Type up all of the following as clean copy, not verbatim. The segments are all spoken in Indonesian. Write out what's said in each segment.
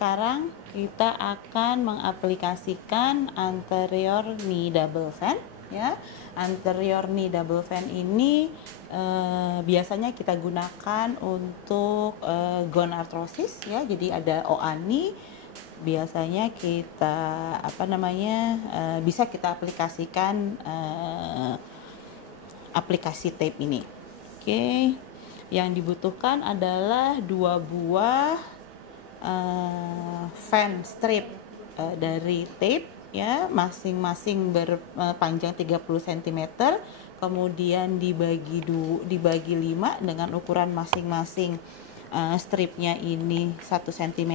sekarang kita akan mengaplikasikan anterior knee double fan ya. Anterior knee double fan ini biasanya kita gunakan untuk gonartrosis ya. Jadi ada OA knee, biasanya kita bisa kita aplikasikan aplikasi tape ini. Oke. Yang dibutuhkan adalah 2 buah fan strip dari tape ya, masing-masing berpanjang 30 cm, kemudian dibagi 5 dengan ukuran masing-masing. Stripnya ini 1 cm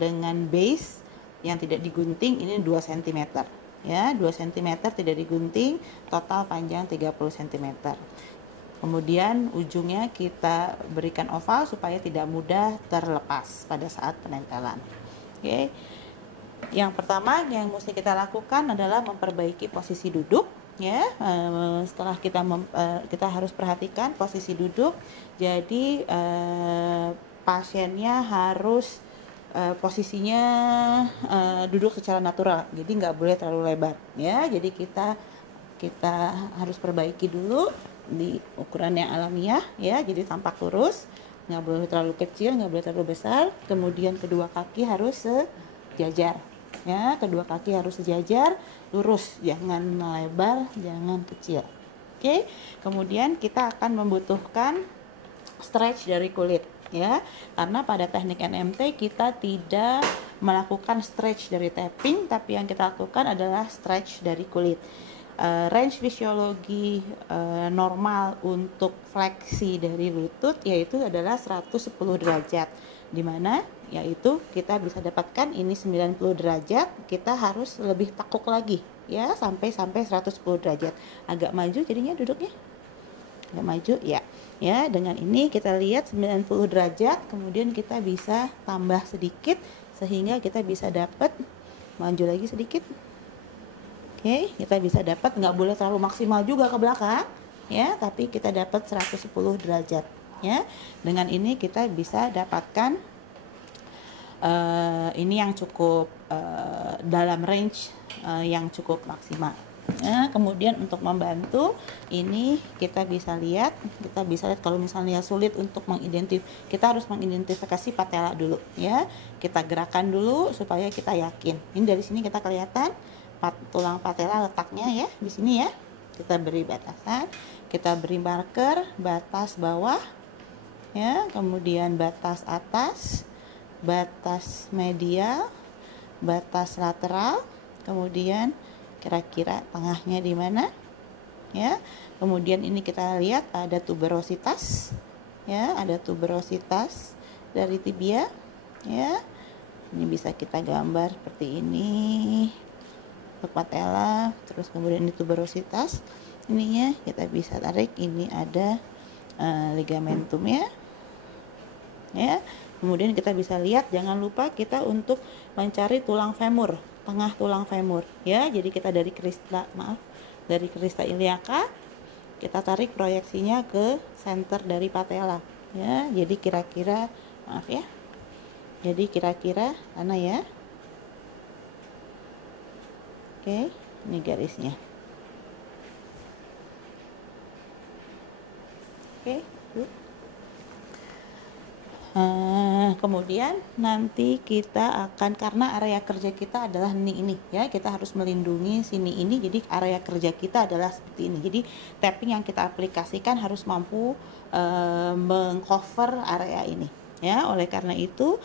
dengan base yang tidak digunting ini 2 cm ya, 2 cm tidak digunting, total panjang 30 cm. Kemudian ujungnya kita berikan oval supaya tidak mudah terlepas pada saat penempelan. Oke. Yang pertama yang mesti kita lakukan adalah memperbaiki posisi duduk ya. Setelah kita harus perhatikan posisi duduk. Jadi pasiennya harus posisinya duduk secara natural. Jadi nggak boleh terlalu lebar ya. Jadi kita harus perbaiki dulu di ukuran yang alamiah ya, jadi tampak lurus, nggak boleh terlalu kecil, nggak boleh terlalu besar. Kemudian kedua kaki harus sejajar ya, kedua kaki harus sejajar, lurus, jangan melebar, jangan kecil. Oke. Kemudian kita akan membutuhkan stretch dari kulit ya, karena pada teknik NMT kita tidak melakukan stretch dari tapping, tapi yang kita lakukan adalah stretch dari kulit. Range fisiologi normal untuk fleksi dari lutut yaitu adalah 110 derajat, dimana yaitu kita bisa dapatkan ini 90 derajat, kita harus lebih takuk lagi ya, sampai 110 derajat. Agak maju jadinya duduknya, agak maju ya. Ya, dengan ini kita lihat 90 derajat, kemudian kita bisa tambah sedikit sehingga kita bisa dapat, maju lagi sedikit. Oke, kita bisa dapat, nggak boleh terlalu maksimal juga ke belakang ya, tapi kita dapat 110 derajat ya. Dengan ini kita bisa dapatkan ini yang cukup dalam range yang cukup maksimal. Nah, kemudian untuk membantu ini kita bisa lihat kalau misalnya sulit untuk kita harus mengidentifikasi patella dulu ya. Kita gerakan dulu supaya kita yakin. Ini dari sini kita kelihatan tulang patella letaknya ya, di sini ya. Kita beri batasan, kita beri marker batas bawah ya, kemudian batas atas, batas medial, batas lateral, kemudian kira-kira tengahnya di mana ya. Kemudian ini kita lihat ada tuberositas ya, ada tuberositas dari tibia ya. Ini bisa kita gambar seperti ini untuk patella, terus kemudian ini tuberositas, ininya kita bisa tarik, ini ada ligamentum ya. Kemudian kita bisa lihat, jangan lupa kita untuk mencari tulang femur, tengah tulang femur ya. Jadi kita dari crista iliaca kita tarik proyeksinya ke center dari patella ya. Jadi kira-kira mana ya. Oke, ini garisnya. Oke, kemudian nanti kita akan, karena area kerja kita adalah ini ya, kita harus melindungi sini ini, jadi area kerja kita adalah seperti ini. Jadi tapping yang kita aplikasikan harus mampu mengcover area ini ya. Oleh karena itu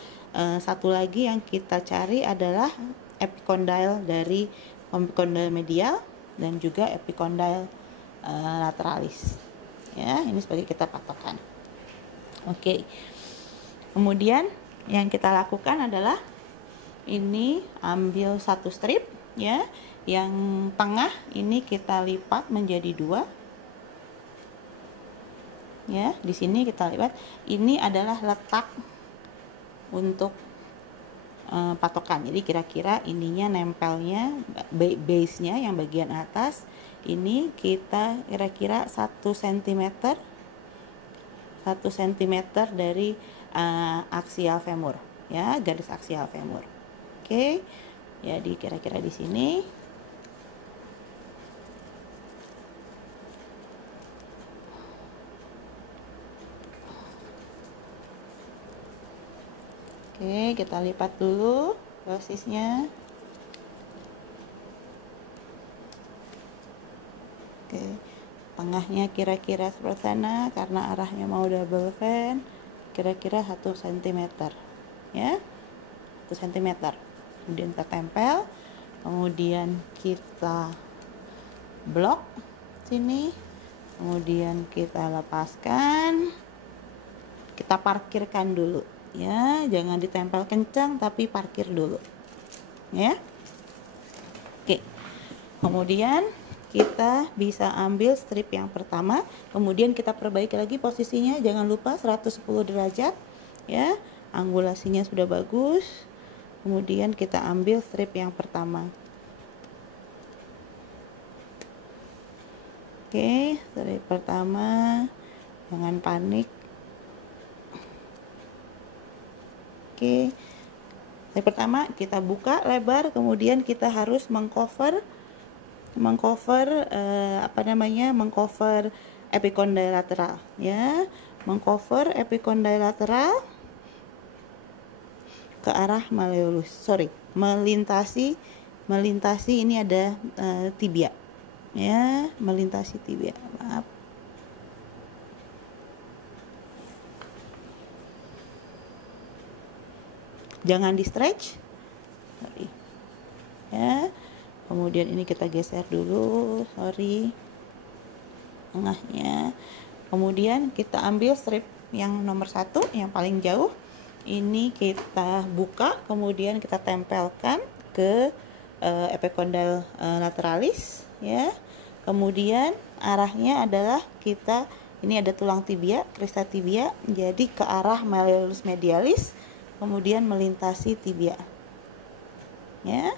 satu lagi yang kita cari adalah epicondyle dari epicondyle medial dan juga epicondyle lateralis ya. Ini sebagai kita patokan. Oke. Kemudian yang kita lakukan adalah ini ambil satu strip ya, yang tengah ini kita lipat menjadi 2 ya. Di sini kita lipat, ini adalah letak untuk patokan. Jadi kira-kira ininya nempelnya, base-nya yang bagian atas ini kita kira-kira 1 cm dari aksial femur ya, garis aksial femur. Oke. Jadi kira-kira di sini. Oke, kita lipat dulu posisinya. Oke, tengahnya kira-kira seperti sana, karena arahnya mau double fan, kira-kira 1 cm ya, 1 cm. Kemudian kita tempel, kemudian kita blok sini, kemudian kita lepaskan, kita parkirkan dulu ya, jangan ditempel kencang tapi parkir dulu ya. Oke, kemudian kita bisa ambil strip yang pertama, kemudian kita perbaiki lagi posisinya, jangan lupa 110 derajat ya, angulasinya sudah bagus. Kemudian kita ambil strip yang pertama. Oke, strip pertama, jangan panik. Oke, strip pertama kita buka lebar, kemudian kita harus mengcover mengcover epikondylateral ya, mengcover epikondylateral ke arah malleolus, melintasi ini ada tibia ya, melintasi tibia, maaf. Jangan di stretch ya. Kemudian ini kita geser dulu, tengahnya. Kemudian kita ambil strip yang nomor 1, yang paling jauh. Ini kita buka, kemudian kita tempelkan ke epicondyle lateralis ya. Kemudian arahnya adalah ini ada tulang tibia, crista tibia, jadi ke arah malleolus medialis, kemudian melintasi tibia ya.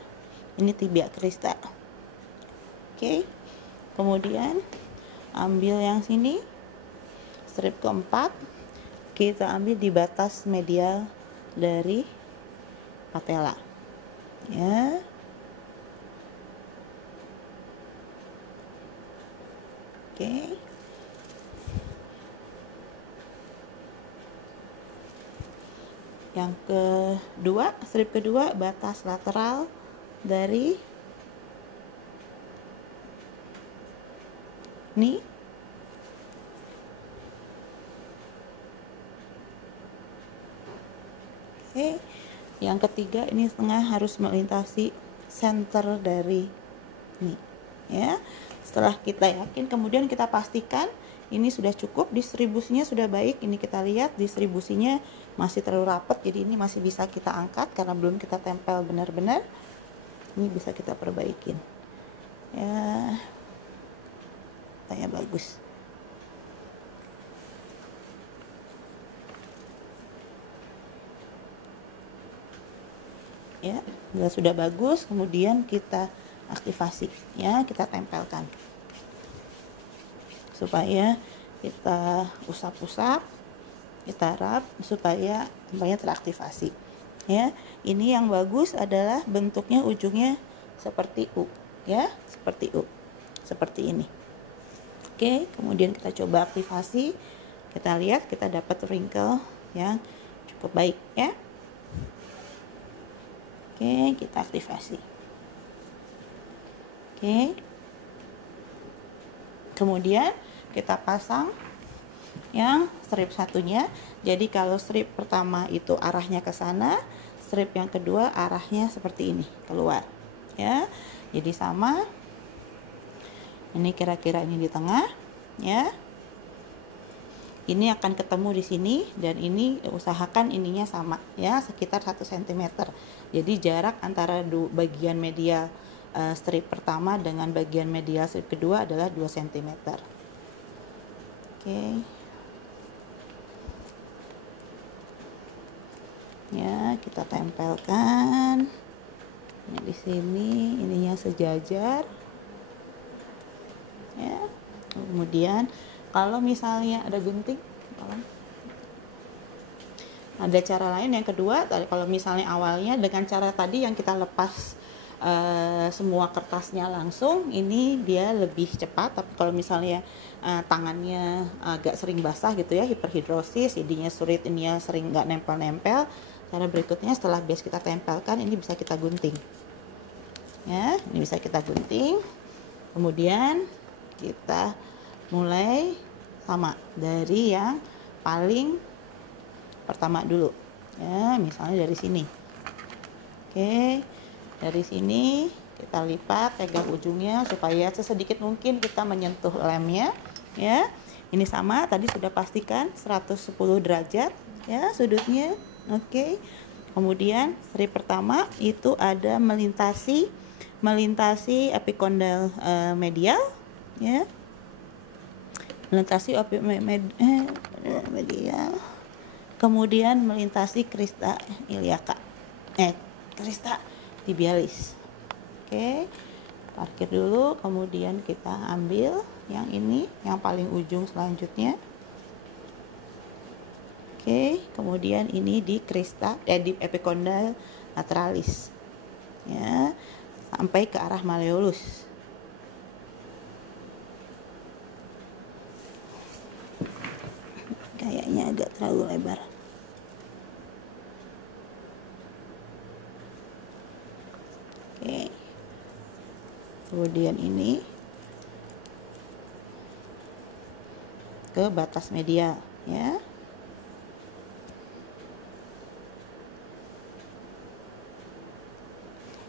Ini tibia crista. Oke. Kemudian ambil yang sini, strip keempat, kita ambil di batas medial dari patella ya. Oke. Yang kedua, strip kedua, batas lateral dari ini oke. Yang ketiga, ini setengah harus melintasi center dari ini ya. Setelah kita yakin, kemudian kita pastikan ini sudah cukup, distribusinya sudah baik. Ini kita lihat distribusinya masih terlalu rapat, jadi ini masih bisa kita angkat karena belum kita tempel benar-benar. Ini bisa kita perbaikin ya, kayak bagus ya. Bila sudah bagus, kemudian kita aktivasi ya, kita tempelkan supaya kita usap-usap, kita rub supaya teraktivasi ya. Ini yang bagus adalah bentuknya ujungnya seperti U ya, seperti U, seperti ini. Oke, kemudian kita coba aktivasi, kita lihat kita dapat wrinkle yang cukup baik ya. Oke, kita aktivasi. Oke, kemudian kita pasang yang strip satunya. Jadi kalau strip pertama itu arahnya ke sana, strip yang kedua arahnya seperti ini, keluar ya. Jadi sama, ini kira-kira ini di tengah ya. Ini akan ketemu di sini, dan ini usahakan ininya sama ya, sekitar 1 cm. Jadi jarak antara bagian medial strip pertama dengan bagian medial strip kedua adalah 2 cm. Oke. Ya, kita tempelkan. Ini di sini, ininya sejajar. Ya. Kemudian kalau misalnya ada gunting, Ada cara lain yang kedua, kalau misalnya awalnya dengan cara tadi yang kita lepas semua kertasnya langsung, ini dia lebih cepat. Tapi kalau misalnya tangannya agak sering basah gitu ya, hiperhidrosis, jadinya sulit, ini ya sering nggak nempel-nempel, cara berikutnya setelah base kita tempelkan, ini bisa kita gunting ya, ini bisa kita gunting. Kemudian kita mulai sama dari yang paling pertama dulu ya, misalnya dari sini. Oke, dari sini kita lipat, pegang ujungnya supaya sesedikit mungkin kita menyentuh lemnya ya. Ini sama, tadi sudah pastikan 110 derajat ya sudutnya. Oke, kemudian strip pertama itu ada melintasi epikondal medial ya, melintasi medial, kemudian melintasi crista iliaca, crista tibialis. Oke, parkir dulu, kemudian kita ambil yang ini, yang paling ujung selanjutnya. Oke, kemudian ini di crista di epikondal lateralis ya, sampai ke arah malleolus. Kayaknya agak terlalu lebar. Oke, kemudian ini ke batas medial ya.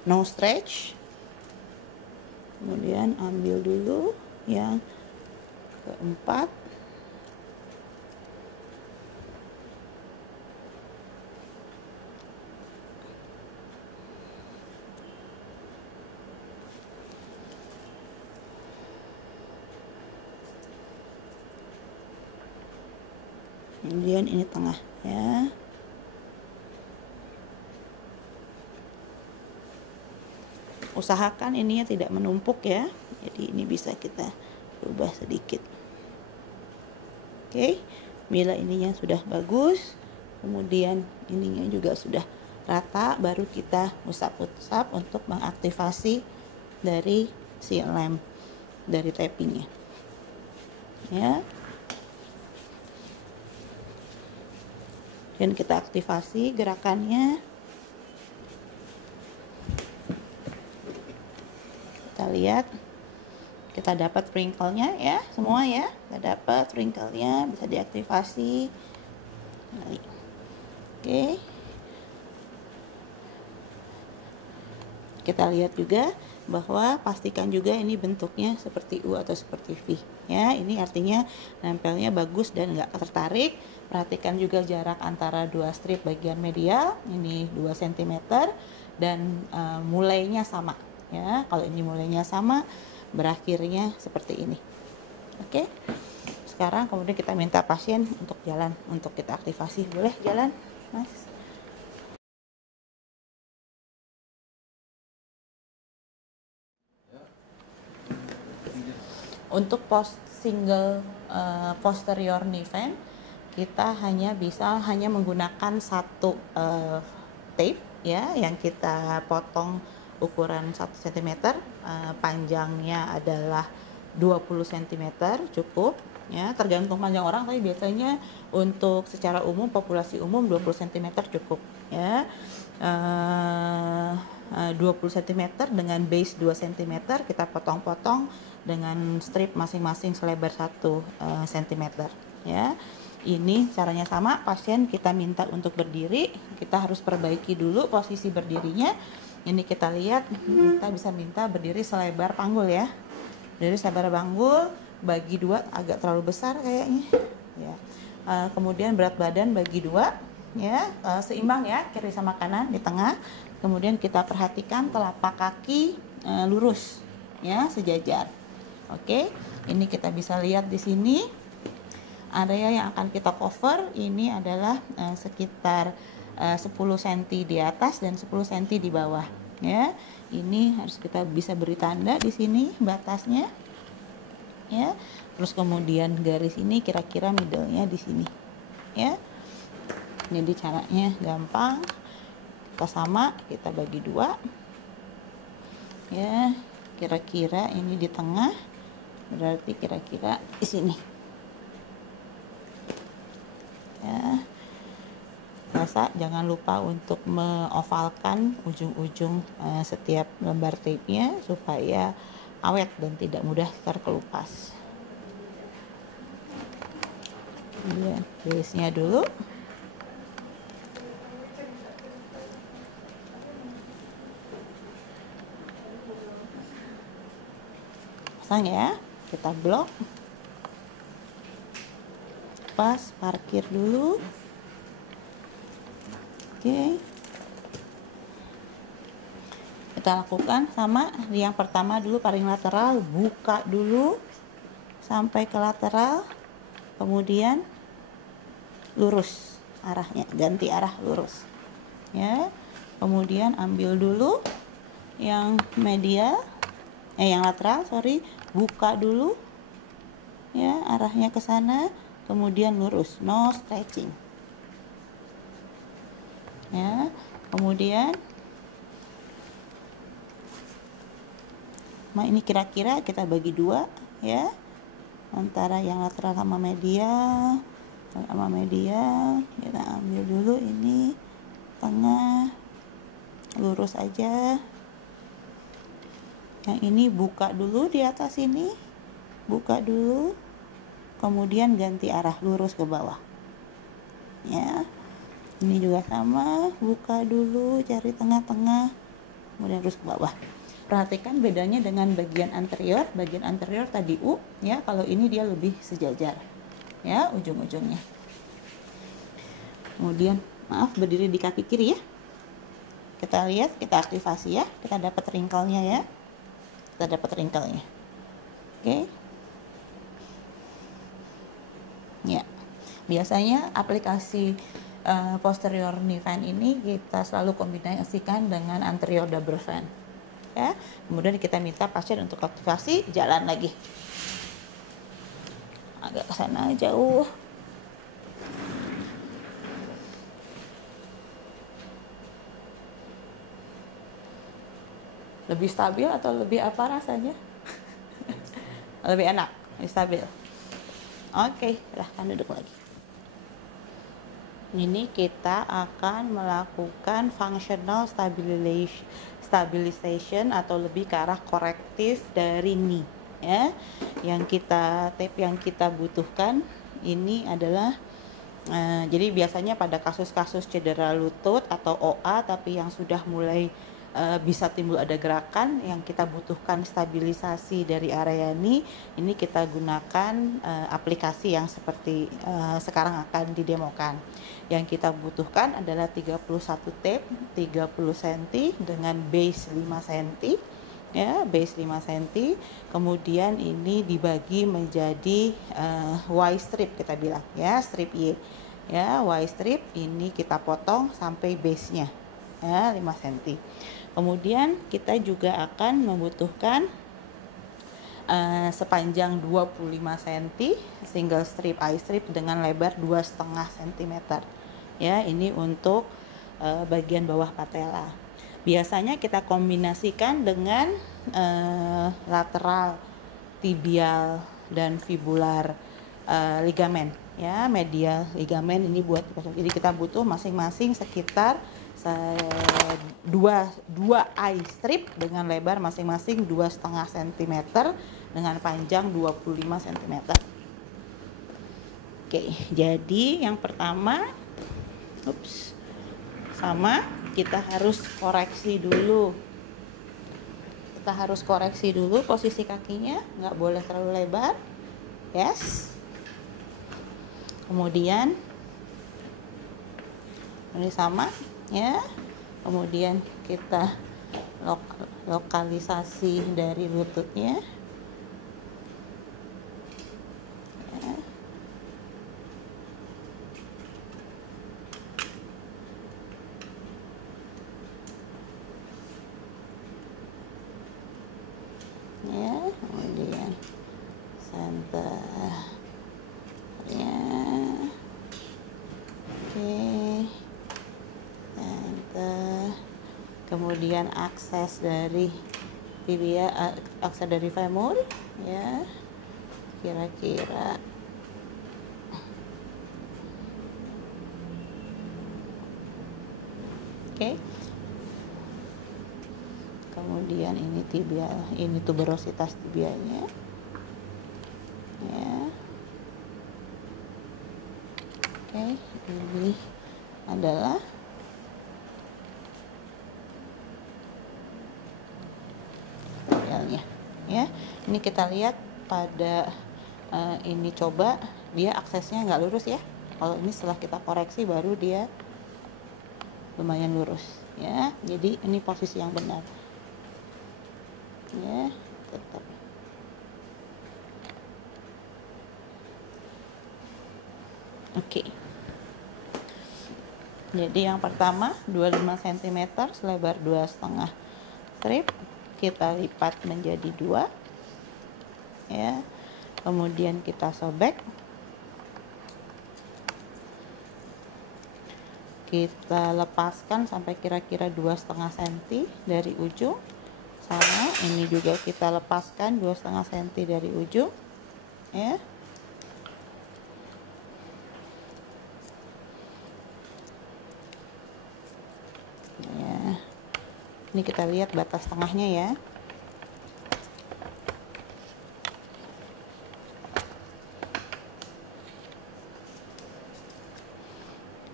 No stretch. Kemudian ambil dulu yang keempat. Kemudian ini tengah ya. Usahakan ininya tidak menumpuk ya, jadi ini bisa kita ubah sedikit. Oke, bila ininya sudah bagus, kemudian ininya juga sudah rata, baru kita usap-usap untuk mengaktifasi dari si lem, dari tappingnya ya. Dan kita aktifasi gerakannya. Kita lihat, kita dapat wrinkle-nya ya, semua ya, kita dapat wrinkle-nya, bisa diaktifasi. Oke, kita lihat juga bahwa pastikan juga ini bentuknya seperti U atau seperti V ya. Ini artinya nempelnya bagus dan nggak tertarik. Perhatikan juga jarak antara dua strip bagian medial, ini 2 cm, dan mulainya sama ya. Kalau ini mulainya sama, berakhirnya seperti ini. Oke, sekarang kemudian kita minta pasien untuk jalan, untuk kita aktivasi. Boleh jalan, Mas? Untuk single posterior knee fan, kita hanya menggunakan satu tape ya, yang kita potong ukuran 1 cm, panjangnya adalah 20 cm cukup ya, tergantung panjang orang, tapi biasanya untuk secara umum, populasi umum 20 cm cukup ya. 20 cm dengan base 2 cm kita potong-potong dengan strip masing-masing selebar 1 cm ya. Ini caranya sama, pasien kita minta untuk berdiri, kita harus perbaiki dulu posisi berdirinya. Ini kita lihat, kita bisa minta berdiri selebar panggul ya. Berdiri selebar panggul, bagi 2, agak terlalu besar kayaknya ya. Kemudian berat badan bagi 2 ya, seimbang ya, kiri sama kanan di tengah. Kemudian kita perhatikan telapak kaki lurus ya, sejajar. Oke, ini kita bisa lihat di sini area yang akan kita cover ini adalah sekitar 10 cm di atas dan 10 cm di bawah ya. Ini harus kita bisa beri tanda di sini batasnya ya. Terus kemudian garis ini kira-kira middle-nya di sini ya. Jadi caranya gampang, kita sama, kita bagi dua ya, kira-kira ini di tengah, berarti kira-kira di sini ya. Rasa jangan lupa untuk mengovalkan ujung-ujung setiap lembar tape-nya supaya awet dan tidak mudah terkelupas. Kemudian base-nya dulu. Pasang ya, kita blok. Pas, parkir dulu. Oke. Kita lakukan sama yang pertama dulu, paling lateral, buka dulu sampai ke lateral, kemudian lurus arahnya, ganti arah lurus ya. Kemudian ambil dulu yang medial, yang lateral, buka dulu ya, arahnya ke sana, kemudian lurus, no stretching ya. Kemudian ini kira-kira kita bagi dua ya, antara yang lateral sama medial. Kita ambil dulu ini tengah, lurus aja. Yang ini buka dulu di atas ini, buka dulu, kemudian ganti arah lurus ke bawah ya. Ini juga sama, buka dulu, cari tengah-tengah, kemudian terus ke bawah. Perhatikan bedanya dengan bagian anterior tadi U ya, kalau ini dia lebih sejajar ya ujung-ujungnya. Kemudian berdiri di kaki kiri ya, kita lihat, kita aktivasi ya, kita dapat wrinkle-nya ya, oke ya. Biasanya aplikasi posterior knee fan ini kita selalu kombinasikan dengan anterior double fan ya. Kemudian kita minta pasien untuk aktivasi, jalan lagi agak ke sana jauh. Lebih stabil atau lebih apa rasanya? Lebih enak, lebih stabil. Oke, silahkan duduk lagi. Ini kita akan melakukan functional stabilization atau lebih ke arah korektif dari knee ya. Tape yang kita butuhkan ini adalah jadi biasanya pada kasus-kasus cedera lutut atau OA tapi yang sudah mulai bisa timbul ada gerakan, yang kita butuhkan stabilisasi dari area ini kita gunakan aplikasi yang seperti sekarang akan didemokan. Yang kita butuhkan adalah 31 tape 30 cm dengan base 5 cm ya, base 5 cm. Kemudian ini dibagi menjadi Y strip, kita bilang ya, strip Y ya. Y strip ini kita potong sampai base nya ya 5 cm. Kemudian kita juga akan membutuhkan sepanjang 25 cm single strip eye strip dengan lebar 2,5 cm ya. Ini untuk bagian bawah patella. Biasanya kita kombinasikan dengan lateral tibial dan fibular ligamen ya, medial ligamen ini buat, jadi kita butuh masing-masing sekitar dua eye strip dengan lebar masing-masing 2,5 cm dengan panjang 25 cm. Oke, jadi yang pertama sama, kita harus koreksi dulu posisi kakinya, nggak boleh terlalu lebar, yes. Kemudian ini sama ya, kemudian kita lokalisasi dari lututnya ya. Ya, kemudian center ya, oke. kemudian akses dari tibia, akses dari femur, ya, kira-kira oke. Kemudian ini tibia, ini tuberositas tibianya, ya. Oke, ini adalah tutorialnya, ya. Ini kita lihat pada ini, coba dia aksesnya nggak lurus ya. Kalau ini setelah kita koreksi baru dia lumayan lurus, ya. Jadi ini posisi yang benar, ya, tetap. Oke. Jadi yang pertama 25 cm selebar 2,5 strip, kita lipat menjadi 2, ya. Kemudian kita sobek, kita lepaskan sampai kira-kira 2,5 cm dari ujung. Sama ini juga kita lepaskan 2,5 cm dari ujung, ya. Ini kita lihat batas tengahnya, ya.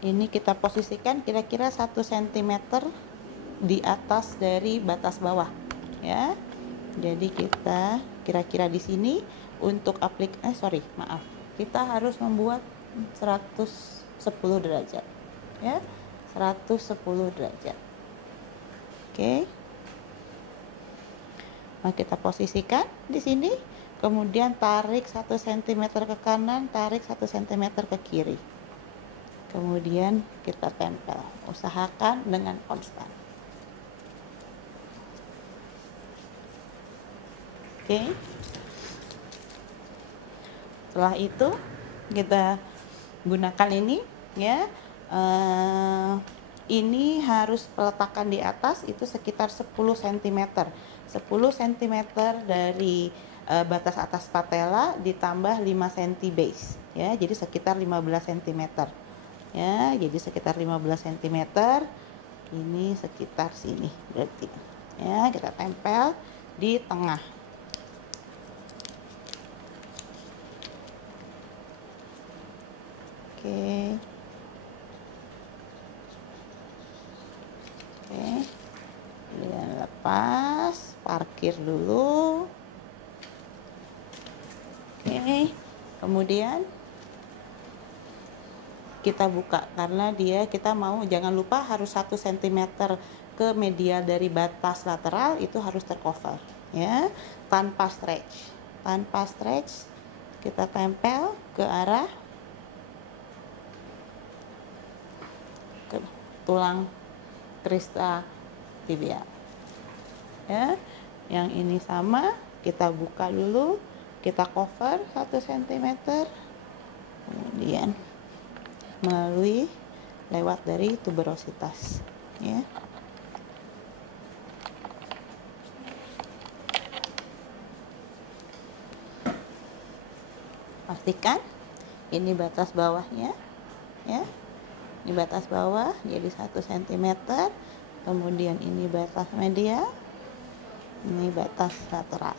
Ini kita posisikan kira-kira 1 cm di atas dari batas bawah, ya. Jadi kita kira-kira di sini untuk kita harus membuat 110 derajat, ya. 110 derajat. Oke. Nah, kita posisikan di sini, kemudian tarik 1 cm ke kanan, tarik 1 cm ke kiri. Kemudian kita tempel, usahakan dengan konstan. Oke. Setelah itu kita gunakan ini, ya. Ini harus peletakan di atas itu sekitar 10 cm. 10 cm dari batas atas patella ditambah 5 cm base, ya. Jadi sekitar 15 cm. Ya, jadi sekitar 15 cm. Ini sekitar sini berarti. Ya, kita tempel di tengah. Oke. Kemudian lepas, parkir dulu. Oke. Kemudian kita buka karena kita mau, jangan lupa harus 1 cm ke medial dari batas lateral itu harus tercover, ya, tanpa stretch. Tanpa stretch kita tempel ke arah ke tulang krista tibia, ya. Yang ini sama, kita buka dulu, kita cover 1 cm, kemudian melalui lewat dari tuberositas, ya. Pastikan ini batas bawahnya, ya. Ini batas bawah jadi 1 cm, kemudian ini batas medial, ini batas lateral,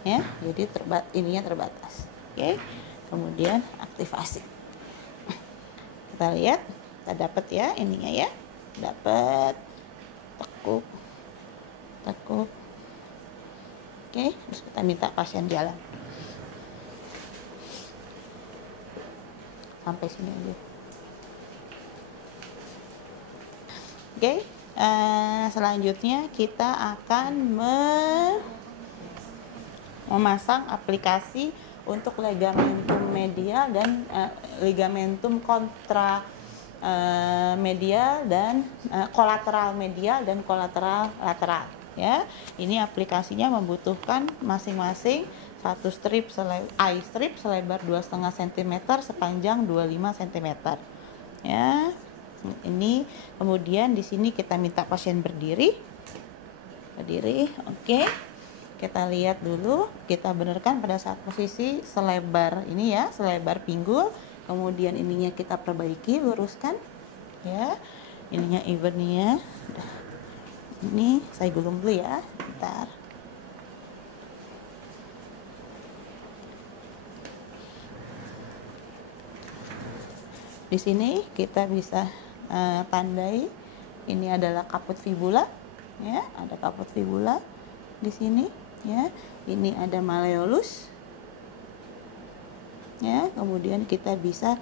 ya. Jadi ininya terbatas. Oke. Kemudian aktivasi. Kita lihat, kita dapat ya ininya, ya. Dapat, tekuk. Oke, terus kita minta pasien jalan. Sampai sini aja. Oke, selanjutnya kita akan memasang aplikasi untuk ligamentum medial dan ligamentum kontra medial dan kolateral medial dan kolateral lateral, ya. Ini aplikasinya membutuhkan masing-masing satu strip eye strip selebar 2,5 cm sepanjang 25 cm, ya. Ini kemudian di sini kita minta pasien berdiri. Oke. Kita lihat dulu, kita benarkan pada saat posisi selebar ini ya, selebar pinggul. Kemudian ininya kita perbaiki, luruskan ya. Ininya evennya. Ini saya gulung dulu ya, bentar. Di sini kita bisa tandai ini adalah kaput fibula ya, ada kaput fibula di sini ya. Ini ada malleolus ya. Kemudian kita bisa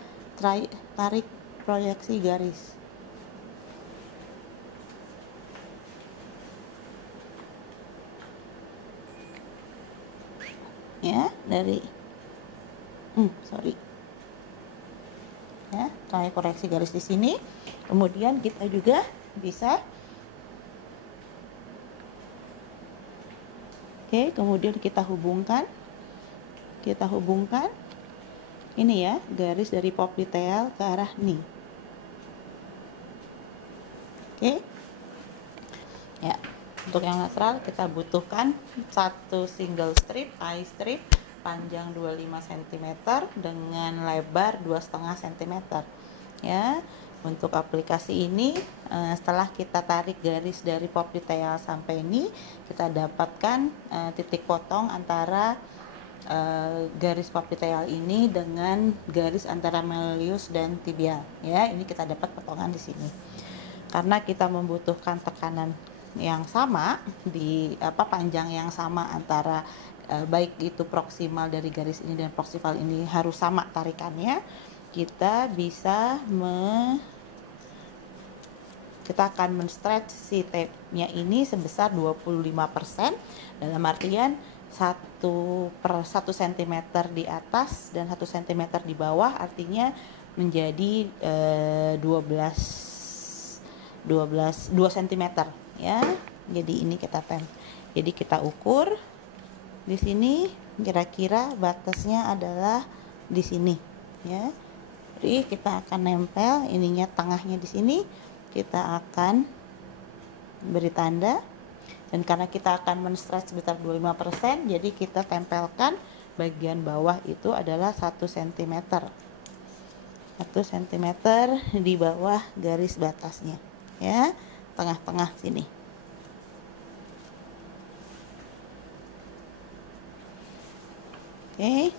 tarik proyeksi garis ya dari ya, tarik koreksi garis di sini. Kemudian kita juga bisa kemudian kita hubungkan ini ya, garis dari popliteal ke arah knee. Ya, untuk yang lateral kita butuhkan satu single strip, eye strip panjang 25 cm dengan lebar 2,5 cm ya. Untuk aplikasi ini setelah kita tarik garis dari popliteal sampai ini, kita dapatkan titik potong antara garis popliteal ini dengan garis antara malleolus dan tibial ya. Ini kita dapat potongan di sini. Karena kita membutuhkan tekanan yang sama di panjang yang sama antara baik itu proksimal dari garis ini dan proksimal ini harus sama tarikannya, kita bisa kita akan men-stretch si tape-nya ini sebesar 25%, dalam artian 1 per 1 cm di atas dan 1 cm di bawah, artinya menjadi 2 cm ya. Jadi ini jadi kita ukur di sini, kira-kira batasnya adalah di sini ya. Jadi kita akan nempel ininya, tengahnya di sini kita akan beri tanda, dan karena kita akan men-stretch sekitar 25%, jadi kita tempelkan bagian bawah itu adalah 1 cm di bawah garis batasnya ya, tengah-tengah sini.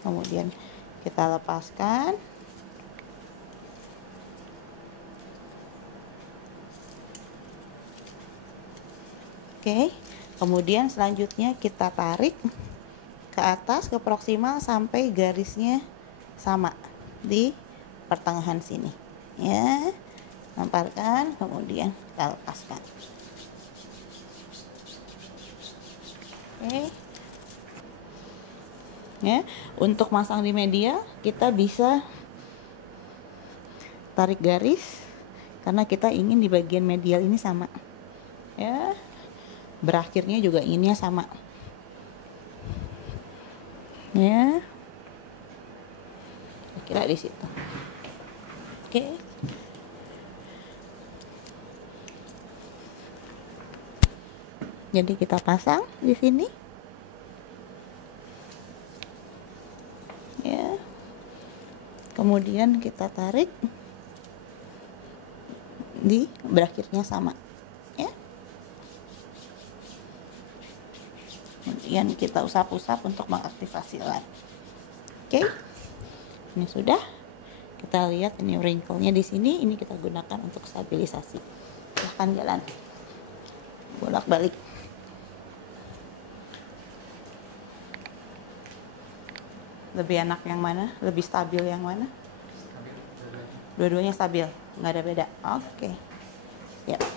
Kemudian kita lepaskan. Kemudian selanjutnya kita tarik ke atas, ke proksimal sampai garisnya sama di pertengahan sini ya. Lemparkan, kemudian kita lepaskan. Ya, untuk masang di media kita bisa tarik garis karena kita ingin di bagian medial ini sama ya, berakhirnya juga inginnya sama ya, kira di situ. Jadi kita pasang di sini ya, kemudian kita tarik di berakhirnya sama ya. Kemudian kita usap-usap untuk mengaktifasi lem. Ini sudah. Kita lihat ini wrinkle-nya di sini, ini kita gunakan untuk stabilisasi. Silahkan jalan bolak-balik. Lebih enak yang mana? Lebih stabil yang mana? Dua-duanya stabil, nggak ada beda. Oke. Siap.